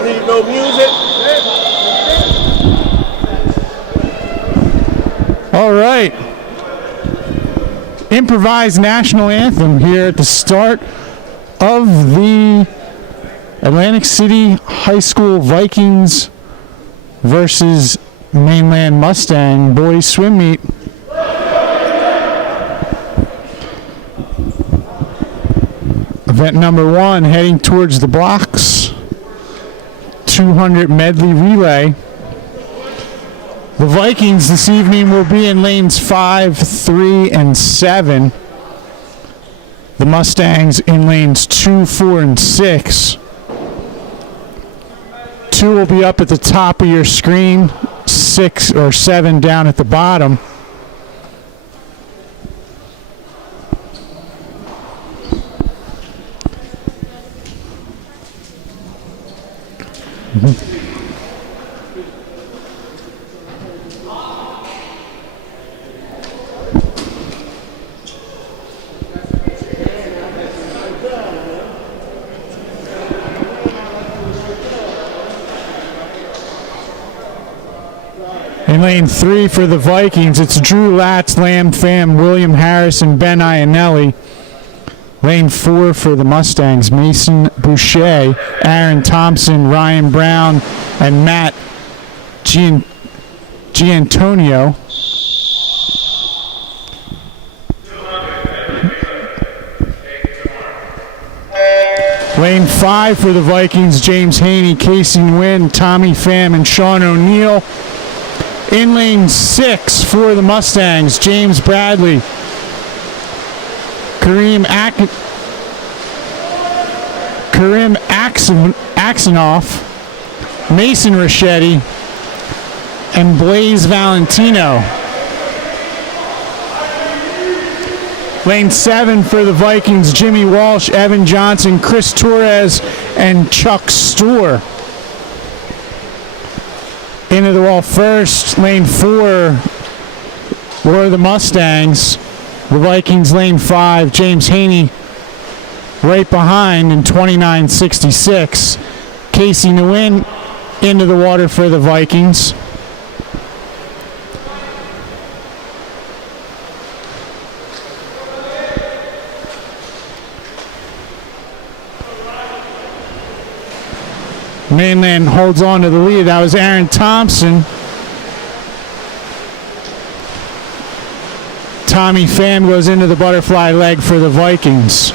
Don't need no music. All right. Improvised national anthem here at the start of the Atlantic City High School Vikings versus Mainland Mustang boys swim meet. Event number 1 heading towards the blocks. 200 medley relay. The Vikings this evening will be in lanes 5, 3, and 7. The Mustangs in lanes 2, 4, and 6. 2 will be up at the top of your screen, 6 or 7 down at the bottom. In lane 3 for the Vikings, it's Drew Latz, Lamb Pham, William Harris, and Ben Iannelli. Lane 4 for the Mustangs, Mason Boucher, Aaron Thompson, Ryan Brown, and Matt Giantonio. Lane 5 for the Vikings, James Haney, Casey Nguyen, Tommy Pham, and Sean O'Neill. In lane 6 for the Mustangs, James Bradley, Kareem Axenoff, Mason Rachetti, and Blaze Valentino. Lane 7 for the Vikings, Jimmy Walsh, Evan Johnson, Chris Torres, and Chuck Storr. Into the wall first, lane 4 were the Mustangs. The Vikings, lane 5, James Haney right behind in 29.66. Casey Nguyen into the water for the Vikings. Mainland holds on to the lead. That was Aaron Thompson. Tommy Pham goes into the butterfly leg for the Vikings.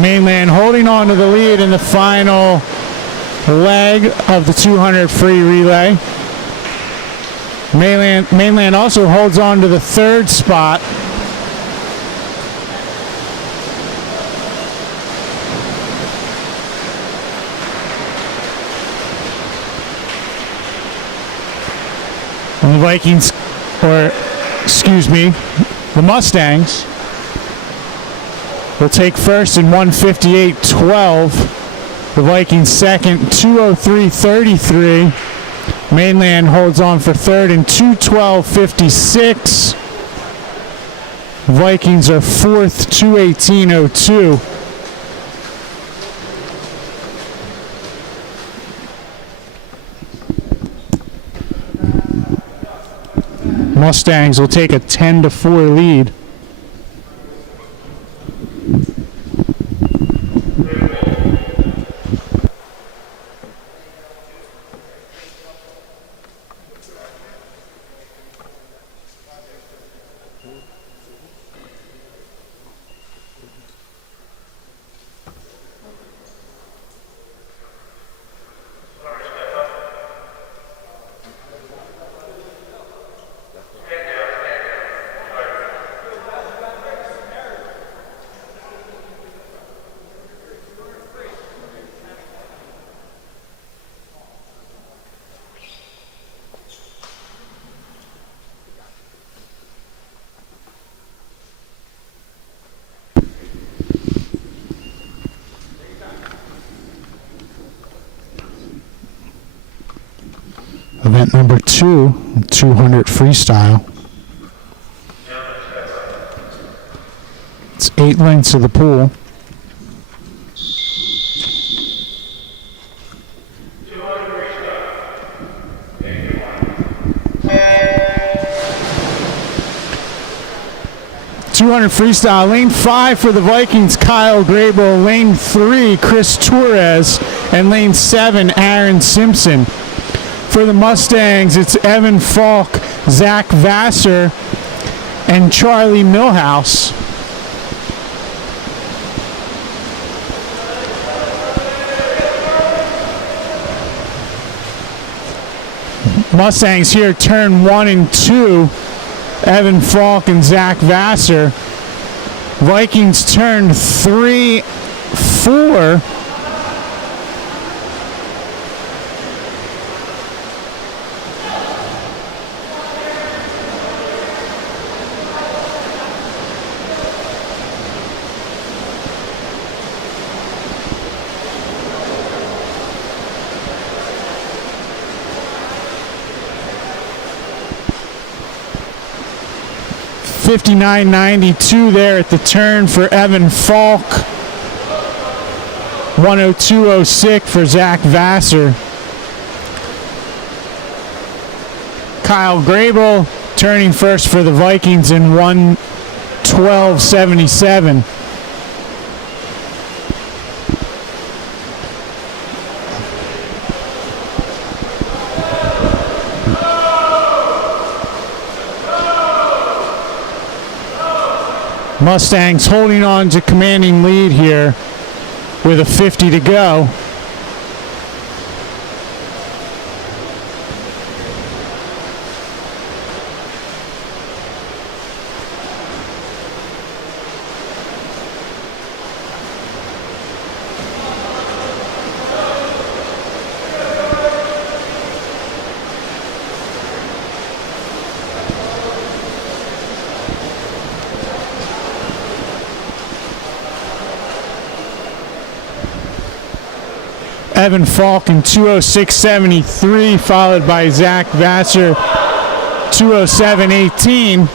Mainland holding on to the lead in the final leg of the 200 free relay. Mainland also holds on to the third spot. And the Vikings, the Mustangs will take first in 1:58.12. The Vikings second, 2:03.33. Mainland holds on for third in 2:12.56. Vikings are fourth, 2:18.02. Mustangs will take a 10-4 lead. Event number 2, 200 freestyle. It's 8 lengths of the pool. Freestyle, lane 5 for the Vikings, Kyle Grable, lane 3, Chris Torres, and lane 7, Aaron Simpson. For the Mustangs, it's Evan Falk, Zach Vassar, and Charlie Millhouse. Mustangs here, turn 1 and 2, Evan Falk and Zach Vassar. Vikings turn 3, 4. $59.92 there at the turn for Evan Falk. 102.06 for Zach Vassar. Kyle Grable turning first for the Vikings in 1:12.77. Mustangs holding on to commanding lead here with a 50 to go. Evan Falk in 2:06.73, followed by Zach Vassar 2:07.18.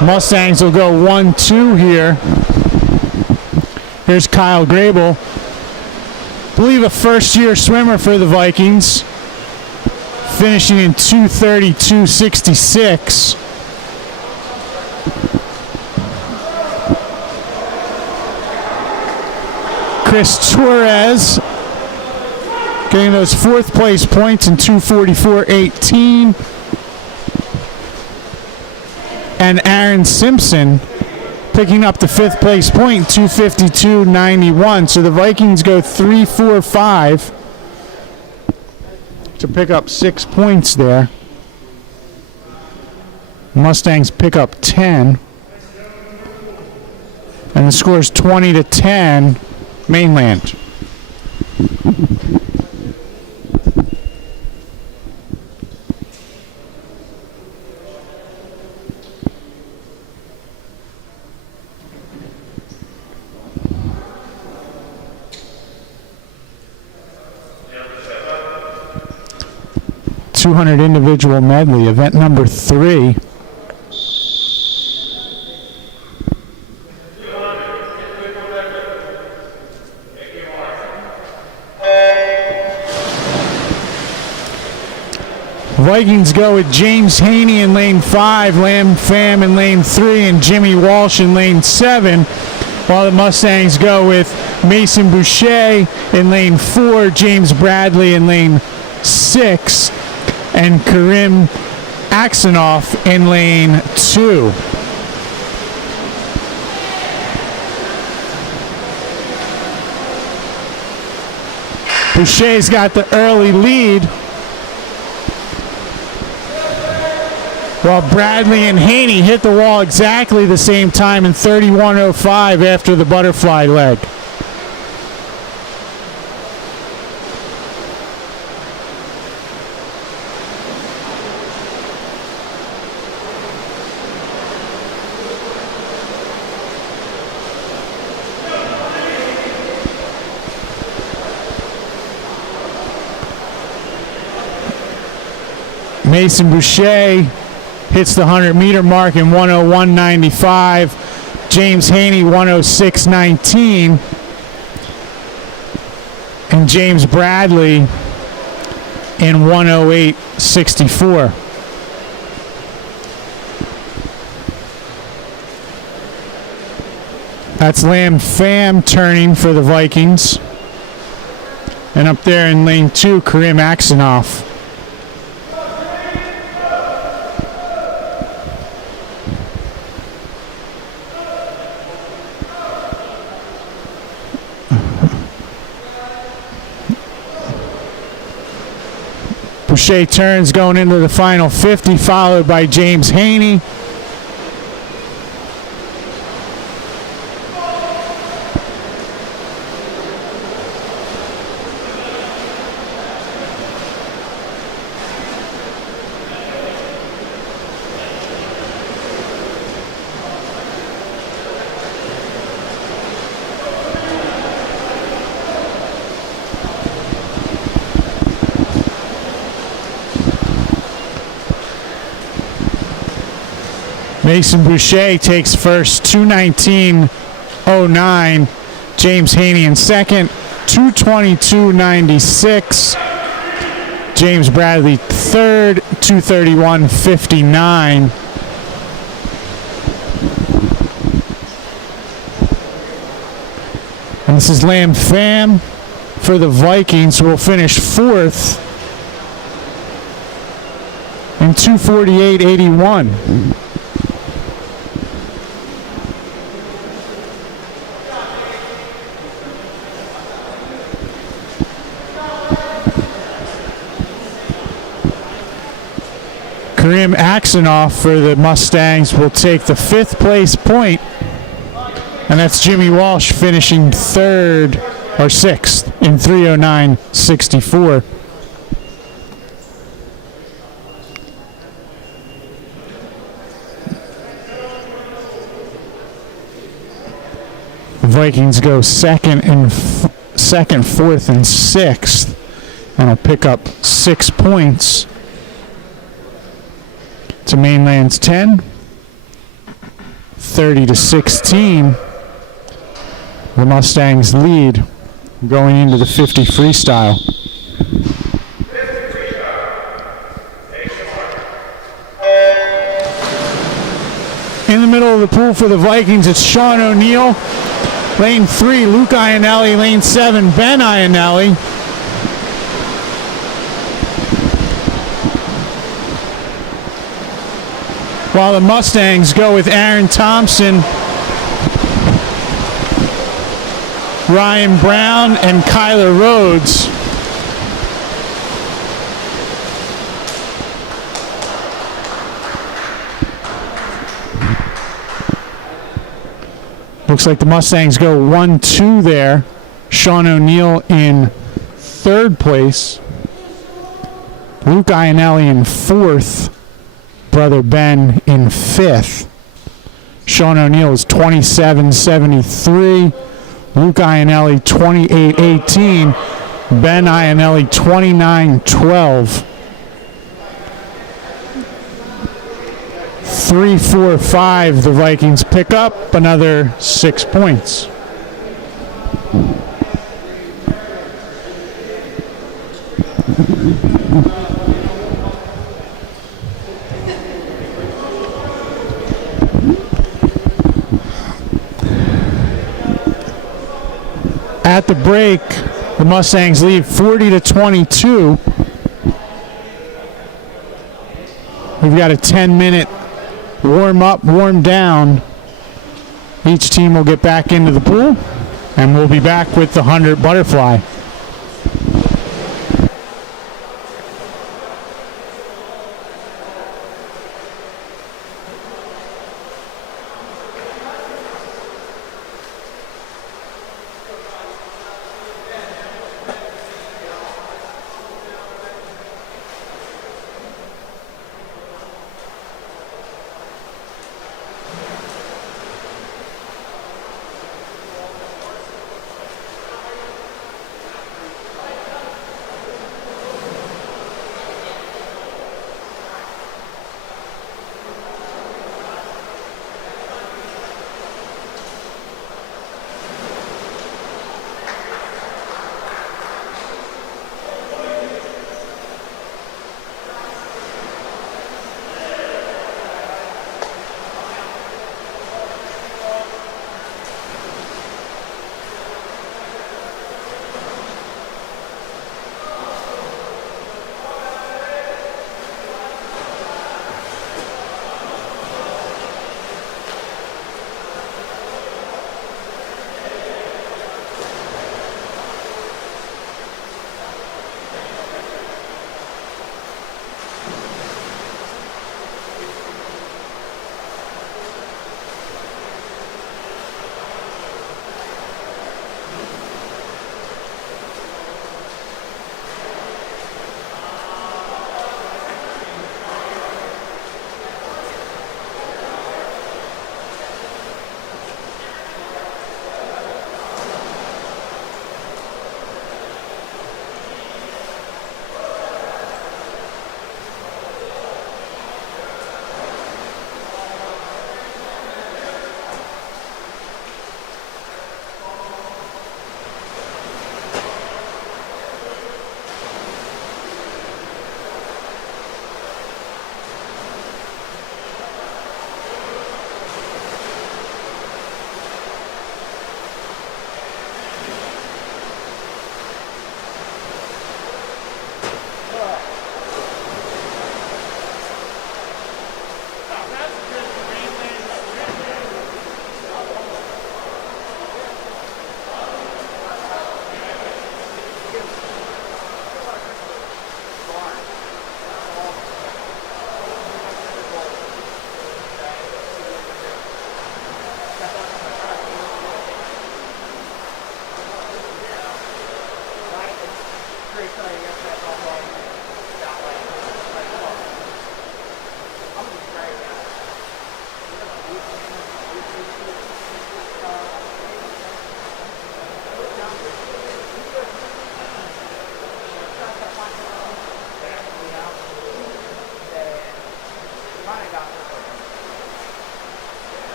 Mustangs will go 1-2 here. Here's Kyle Grable. I believe a first-year swimmer for the Vikings, finishing in 2:32.66. Chris Torres getting those fourth place points in 2:44.18. And Aaron Simpson picking up the fifth place point, 2:52.91. So the Vikings go 3-4-5 to pick up 6 points there. Mustangs pick up 10. And the score is 20-10. Mainland. $200 individual medley, event number 3. Vikings go with James Haney in lane 5, Lam Pham in lane 3, and Jimmy Walsh in lane 7, while the Mustangs go with Mason Boucher in lane 4, James Bradley in lane 6, and Karim Aksonoff in lane 2. Boucher's got the early lead, while Bradley and Haney hit the wall exactly the same time in 31.05 after the butterfly leg. Mason Boucher hits the 100-meter mark in 101.95. James Haney 106.19. And James Bradley in 108.64. That's Lamb Pham turning for the Vikings. And up there in lane 2, Karim Aksanov. Boucher turns going into the final 50, followed by James Haney. Mason Boucher takes first, 2:19.09. James Haney in second, 2:22.96. James Bradley third, 2:31.59. And this is Lamb Pham for the Vikings, who will finish fourth in 2:48.81. Karim Aksanov for the Mustangs will take the 5th place point, and that's Jimmy Walsh finishing third or 6th in 3:09.64. The Vikings go second, 4th, and 6th, and will pick up 6 points to Mainland's 10, 30-16. The Mustangs lead going into the 50 freestyle. In the middle of the pool for the Vikings, it's Sean O'Neill. Lane 3, Luke Ionelli. Lane 7, Ben Ionelli. While the Mustangs go with Aaron Thompson, Ryan Brown, and Kyler Rhodes. Looks like the Mustangs go 1-2 there. Sean O'Neill in 3rd place. Luke Ionelli in 4th. Brother Ben in 5th. Sean O'Neill is 27.73. Luke Ionelli 28.18. Ben Ionelli 29.12. 3, 4, 5. The Vikings pick up another 6 points. At the break, the Mustangs lead 40-22. We've got a 10-minute warm up, warm down. Each team will get back into the pool, and we'll be back with the 100 butterfly.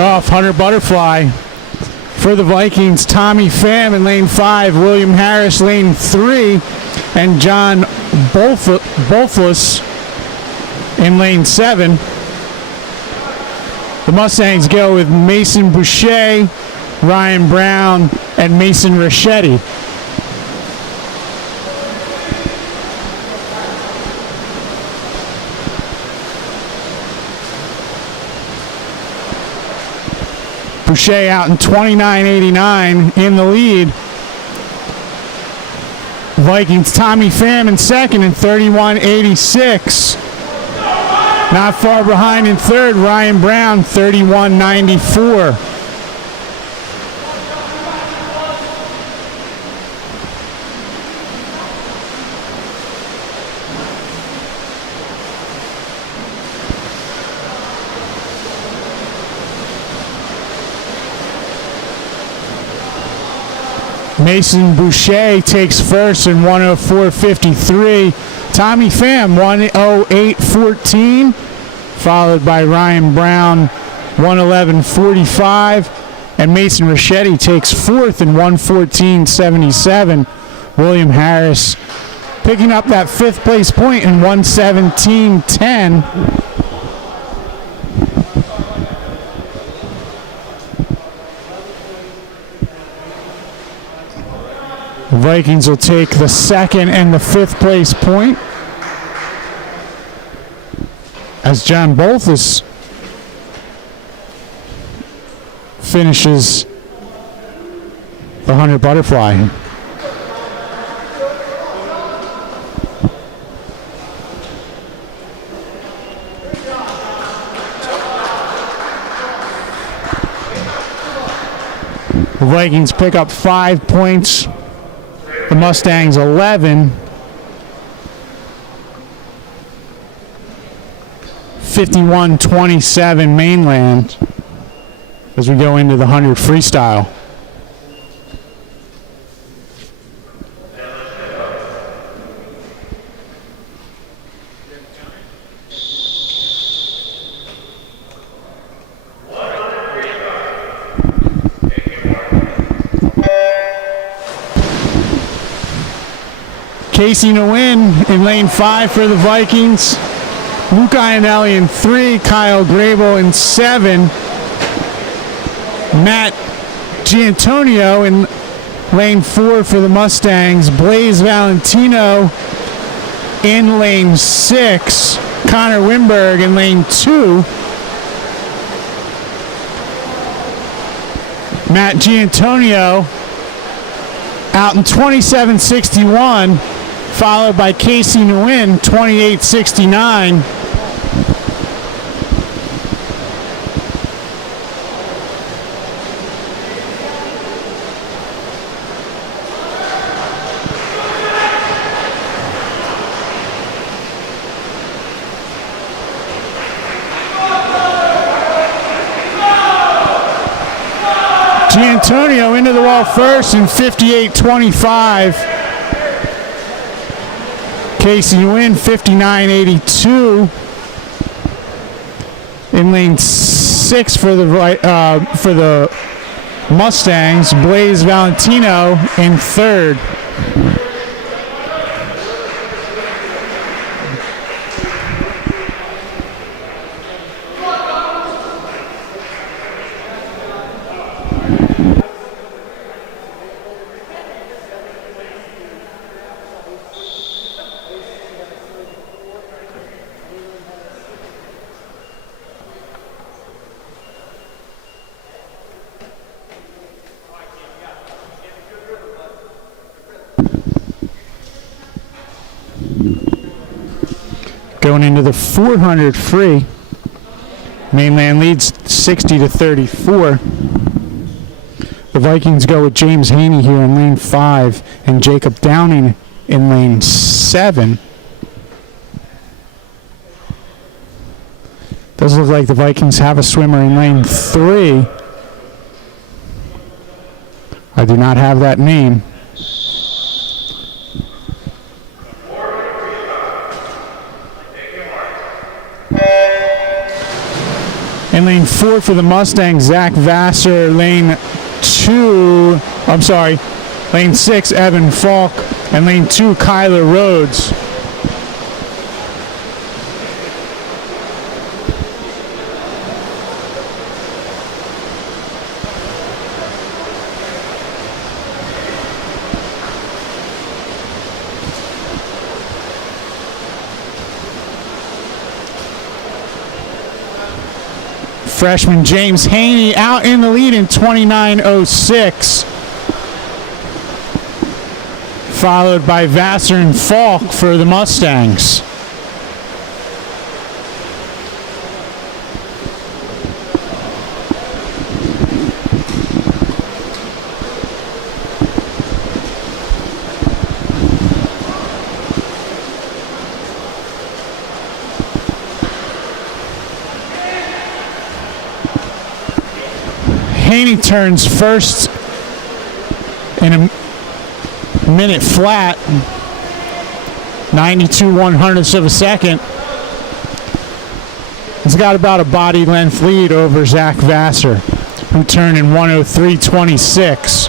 off 100 butterfly. For the Vikings, Tommy Pham in lane 5, William Harris lane 3, and John Bolfus in lane 7. The Mustangs go with Mason Boucher, Ryan Brown, and Mason Rachetti. Boucher out in 29.89 in the lead. Vikings, Tommy Pham in second in 31.86. Not far behind in third, Ryan Brown, 31.94. Mason Boucher takes first in 104.53. Tommy Pham, 108.14. Followed by Ryan Brown, 111.45. And Mason Rachetti takes fourth in 114.77. William Harris picking up that fifth place point in 117.10. The Vikings will take the second and the fifth place point as John Bolfus finishes the 100 butterfly. The Vikings pick up 5 points. The Mustangs 11. 51-27 Mainland as we go into the 100 freestyle. Casey Nguyen in lane 5 for the Vikings. Luke Ionelli in 3. Kyle Grable in 7. Matt Giantonio in lane 4 for the Mustangs. Blaze Valentino in lane 6. Connor Winberg in lane 2. Matt Giantonio out in 27.61. Followed by Casey Nguyen, 28.69. Giantonio into the wall first in 58.25. Casey Nguyen, 59.82. In lane 6 for the Mustangs, Blaze Valentino in 3rd. Going into the 400 free, Mainland leads 60-34. The Vikings go with James Haney here in lane 5 and Jacob Downing in lane 7. Does look like the Vikings have a swimmer in lane 3. I do not have that name. In lane 4 for the Mustangs, Zach Vassar. Lane 6, Evan Falk. And lane 2, Kyler Rhodes. Freshman James Haney out in the lead in 29:06. Followed by Vassar and Falk for the Mustangs. Haney turns first in a minute flat, 92/100ths of a second. He's got about a body length lead over Zach Vassar, who turned in 1:03.26.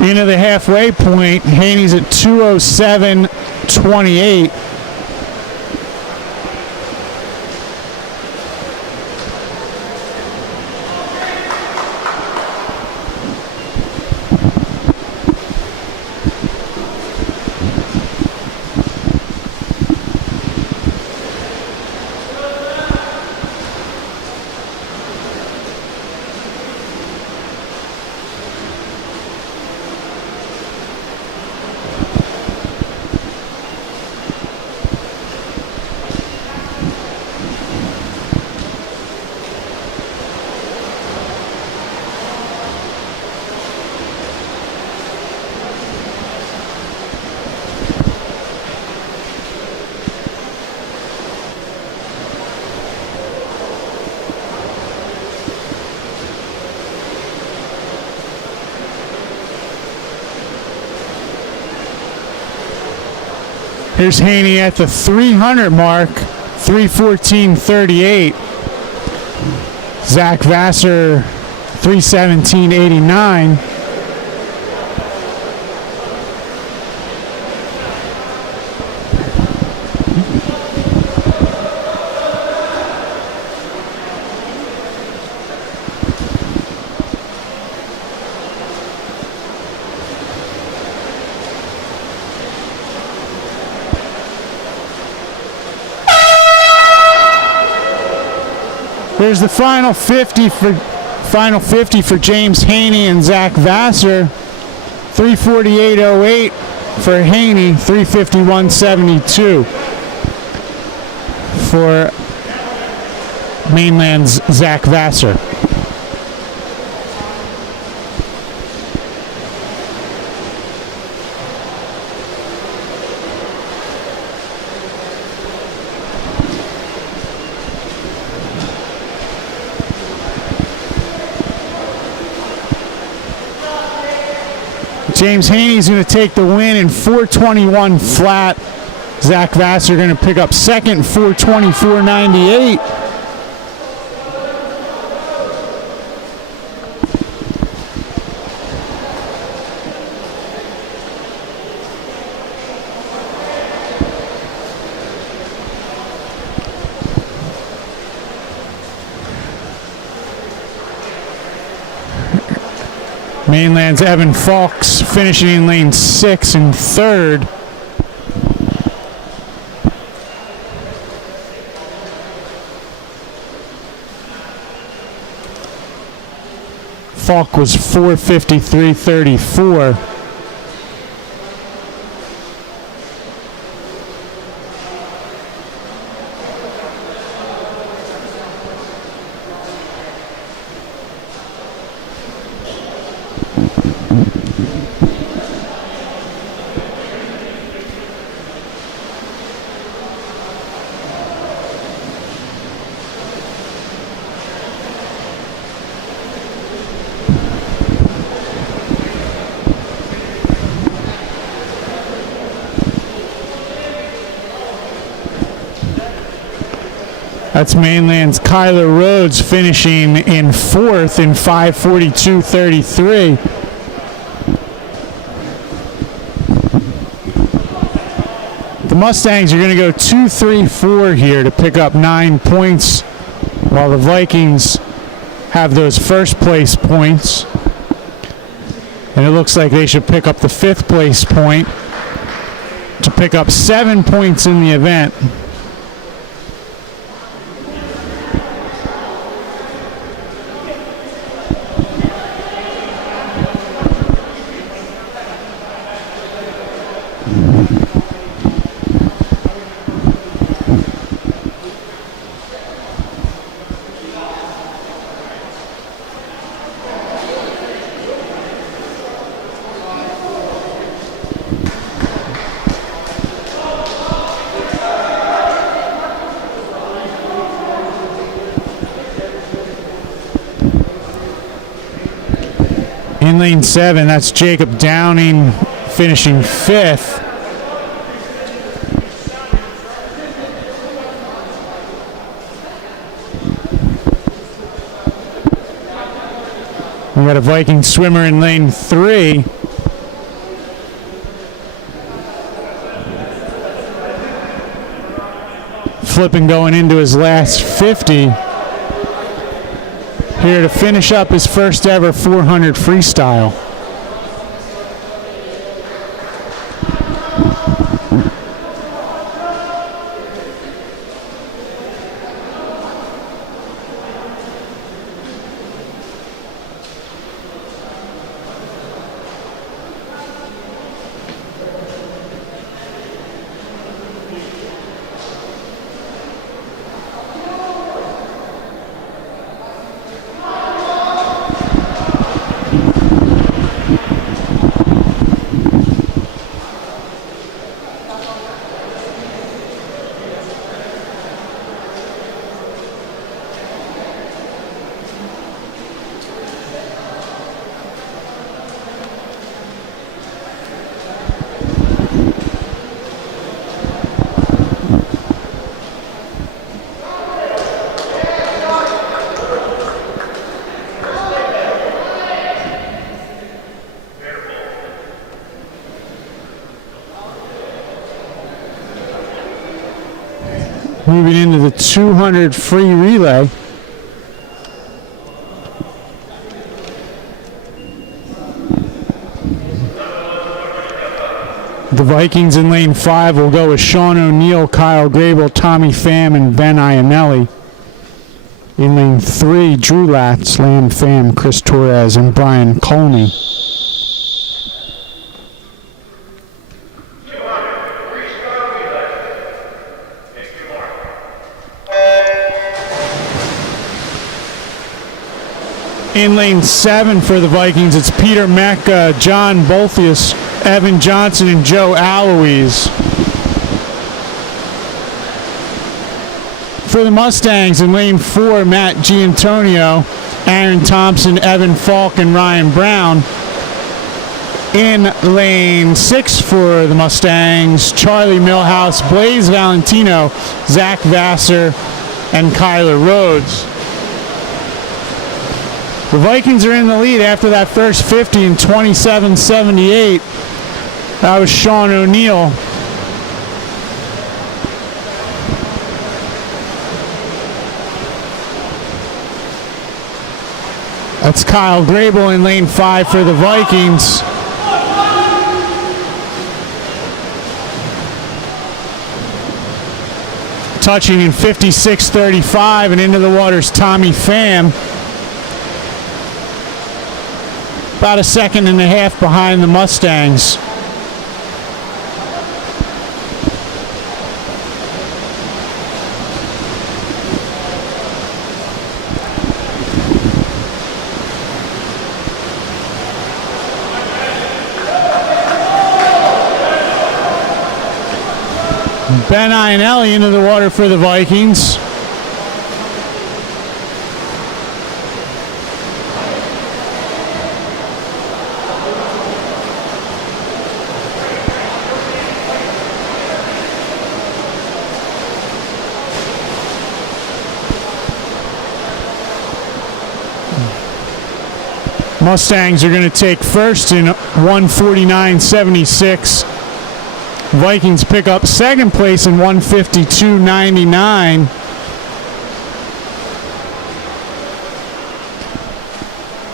Into the halfway point, Haney's at 2:07.28. Here's Haney at the 300 mark, 3:14.38. Zach Vassar, 3:17.89. There's the final 50 for James Haney and Zach Vassar. 3:48.08 for Haney, 3:51.72 for Mainland's Zach Vassar. James Haney's going to take the win in 4:21 flat. Zach Vassar going to pick up second, 4:24.98. Mainland's Evan Falks finishing in lane 6 and third. Falk was 4:53.34. That's Mainland's Kyler Rhodes finishing in fourth in 5:42.33. The Mustangs are going to go 2-3-4 here to pick up 9 points, while the Vikings have those first place points. And it looks like they should pick up the 5th place point to pick up 7 points in the event. In lane 7, that's Jacob Downing finishing 5th. We got a Viking swimmer in lane 3. Flipping going into his last 50. Here to finish up his first ever 400 freestyle. Moving into the 200 free relay. The Vikings in lane 5 will go with Sean O'Neill, Kyle Grable, Tommy Pham, and Ben Iannelli. In lane 3, Drew Latz, Lam Pham, Chris Torres, and Brian Colney. In lane 7 for the Vikings, it's Peter Mecca, John Bolthius, Evan Johnson, and Joe Aloise. For the Mustangs, in lane 4, Matt Giantonio, Aaron Thompson, Evan Falk, and Ryan Brown. In lane 6 for the Mustangs, Charlie Millhouse, Blaze Valentino, Zach Vassar, and Kyler Rhodes. The Vikings are in the lead after that first 50 in 27:78. That was Sean O'Neill. That's Kyle Grable in lane 5 for the Vikings. Touching in 56:35, and into the water's Tommy Pham. About a second and a half behind the Mustangs. Ben Ionelli into the water for the Vikings. Mustangs are going to take first in 149.76. Vikings pick up second place in 152.99.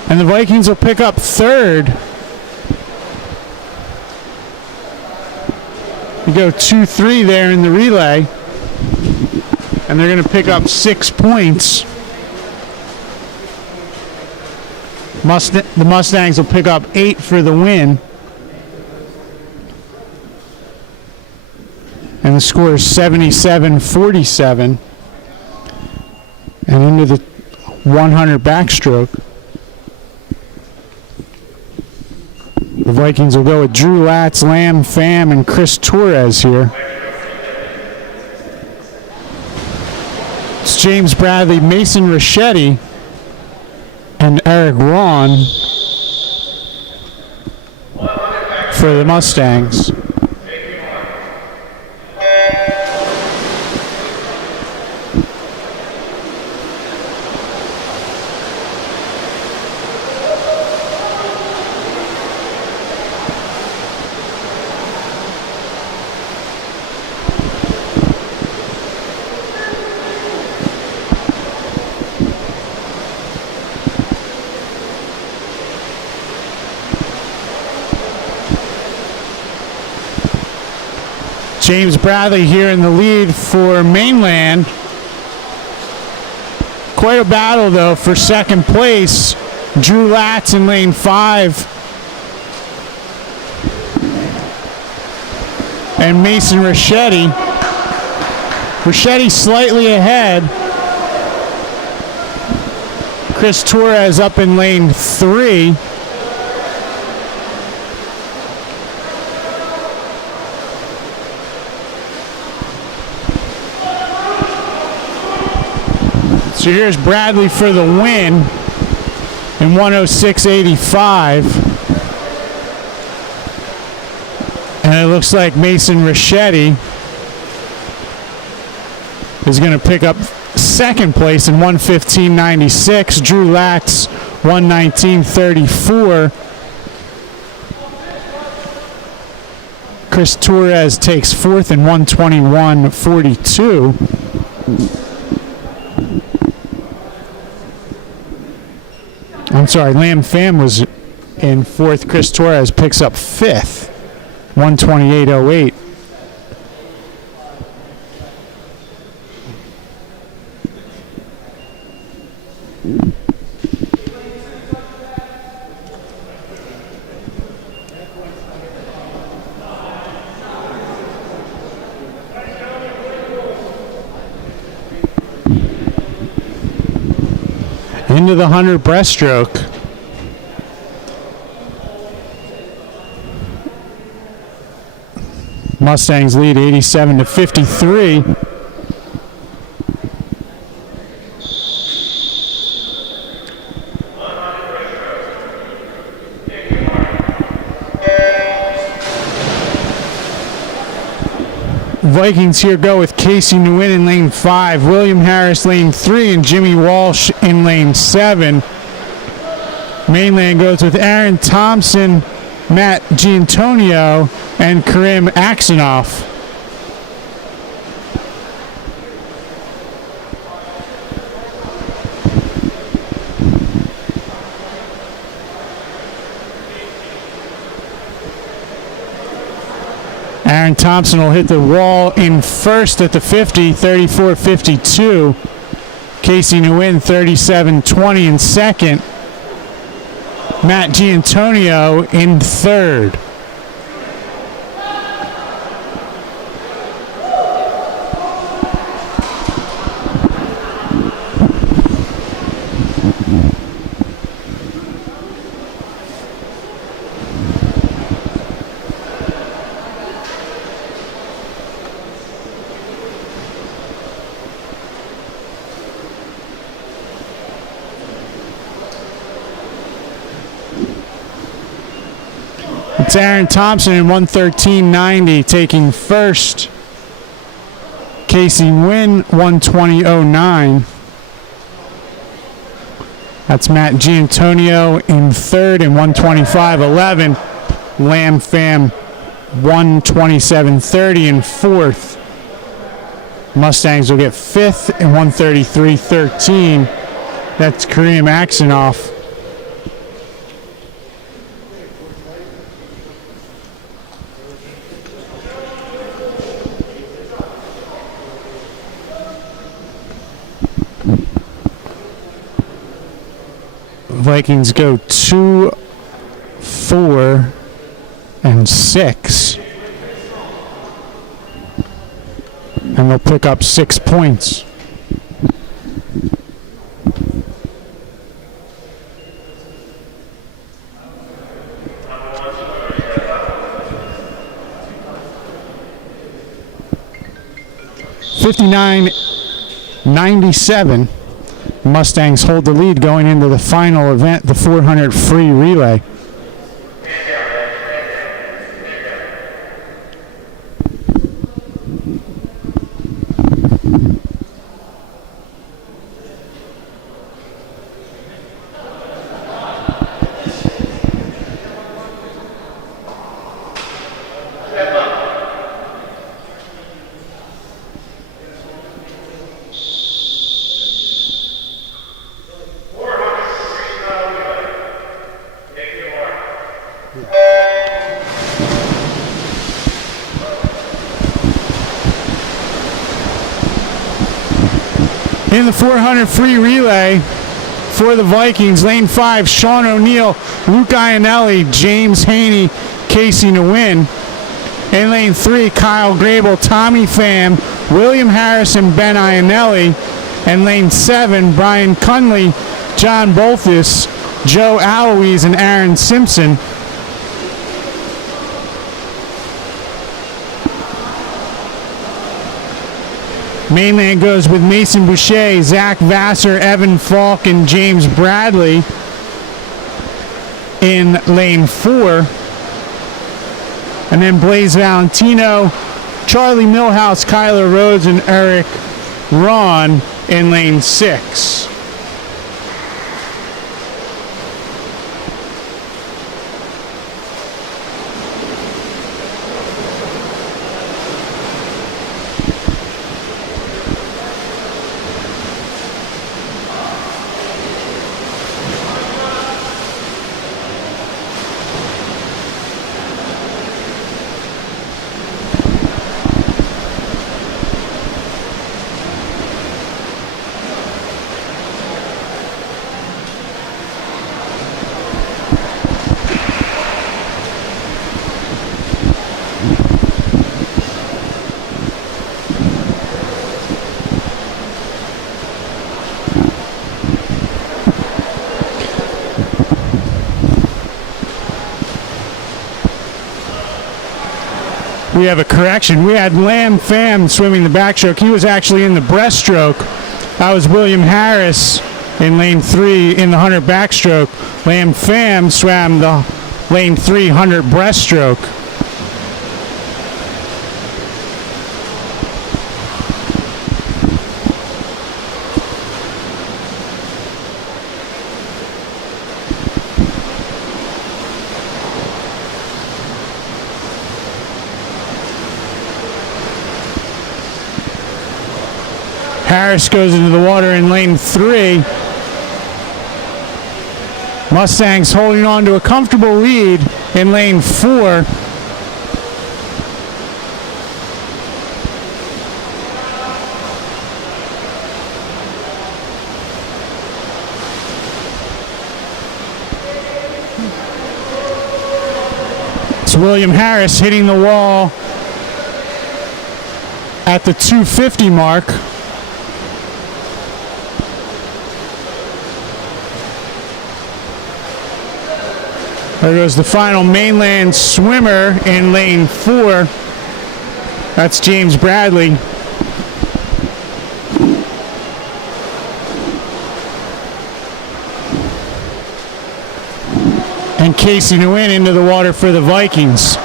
And the Vikings will pick up third. You go 2-3 there in the relay. And they're going to pick up 6 points. The Mustangs will pick up 8 for the win. And the score is 77-47. And into the 100 backstroke. The Vikings will go with Drew Latz, Lamb Pham, and Chris Torres here. It's James Bradley, Mason Ricchetti, and Eric Ron for the Mustangs. James Bradley here in the lead for Mainland. Quite a battle, though, for second place. Drew Latz in lane 5. And Mason Ricchetti. Ricchetti slightly ahead. Chris Torres up in lane 3. So here's Bradley for the win in 106.85. And it looks like Mason Ricchetti is going to pick up second place in 115.96. Drew Latz, 119.34. Chris Torres takes fourth in 121.42. I'm sorry, Lamb Pham was in fourth. Chris Torres picks up fifth, 128.08. Into the 100 breaststroke. Mustangs lead 87-53. Vikings here go with Casey Nguyen in lane 5, William Harris lane 3, and Jimmy Walsh in lane 7. Mainland goes with Aaron Thompson, Matt Giantonio, and Karim Aksonoff. Aaron Thompson will hit the wall in first at the 50, 34.52. Casey Nguyen, 37.20 in second. Matt Giantonio in third. It's Aaron Thompson in 113.90 taking first. Casey Nguyen 120.09. That's Matt Giantonio in third and 125.11. Lamb Pham 127.30 in fourth. Mustangs will get fifth and 133.13. That's Kareem Axonoff. Vikings go 2, 4, and 6. And they'll pick up 6 points. $59.97. Mustangs hold the lead going into the final event, the 400 free relay. In the 400 free relay for the Vikings, lane 5, Sean O'Neill, Luke Ionelli, James Haney, Casey Nguyen. In lane 3, Kyle Grable, Tommy Pham, William Harrison, Ben Ionelli. And lane 7, Brian Cunley, John Bolthus, Joe Aloise, and Aaron Simpson. Mainland goes with Mason Boucher, Zach Vassar, Evan Falk, and James Bradley in lane 4. And then Blaze Valentino, Charlie Millhouse, Kyler Rhodes, and Eric Ron in lane 6. We have a correction. We had Lamb Pham swimming the backstroke. He was actually in the breaststroke. That was William Harris in lane 3 in the 100 backstroke. Lamb Pham swam the lane 3 100 breaststroke. Harris goes into the water in lane 3. Mustangs holding on to a comfortable lead in lane 4. It's William Harris hitting the wall at the 250 mark. There goes the final Mainland swimmer in lane 4. That's James Bradley. And Casey Nguyen into the water for the Vikings.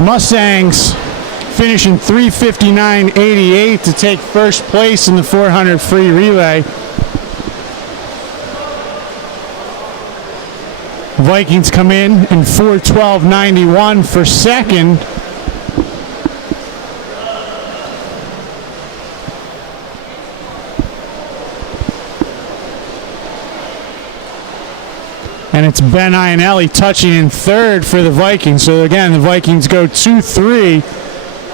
Mustangs finishing 3:59.88 to take first place in the 400 free relay. Vikings come in 4:12.91 for second. And it's Ben Ionelli touching in third for the Vikings. So again, the Vikings go 2-3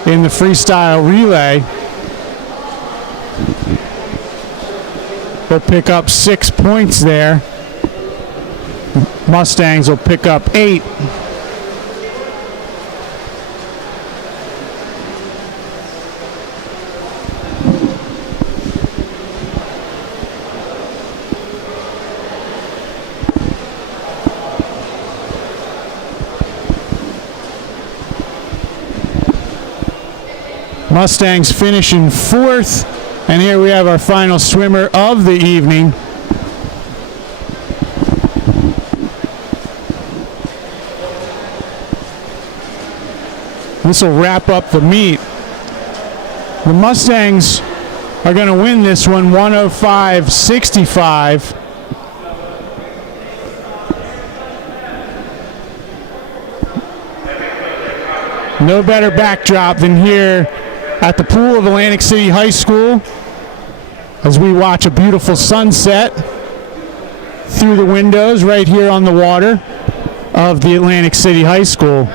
in the freestyle relay. They'll pick up 6 points there. Mustangs will pick up 8. Mustangs finishing 4th, and here we have our final swimmer of the evening. This will wrap up the meet. The Mustangs are going to win this one 105-65. No better backdrop than here at the pool of Atlantic City High School as we watch a beautiful sunset through the windows right here on the water of the Atlantic City High School.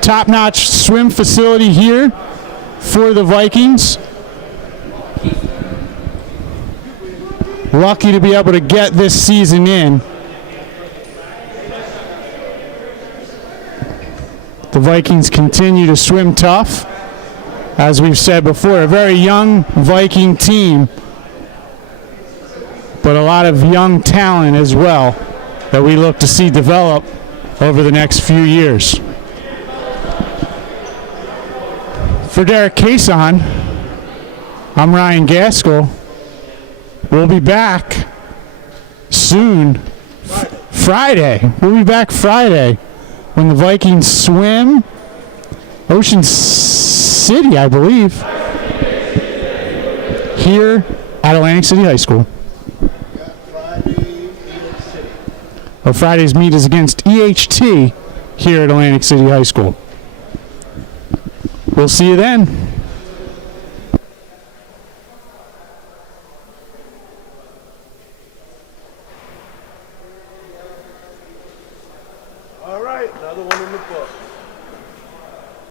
Top-notch swim facility here for the Vikings. Lucky to be able to get this season in. The Vikings continue to swim tough. As we've said before, a very young Viking team, but a lot of young talent as well that we look to see develop over the next few years. For Derek Cason, I'm Ryan Gaskell. We'll be back soon. Friday. We'll be back Friday when the Vikings swim Ocean City, I believe, here at Atlantic City High School. Well, Friday's meet is against EHT here at Atlantic City High School. We'll see you then.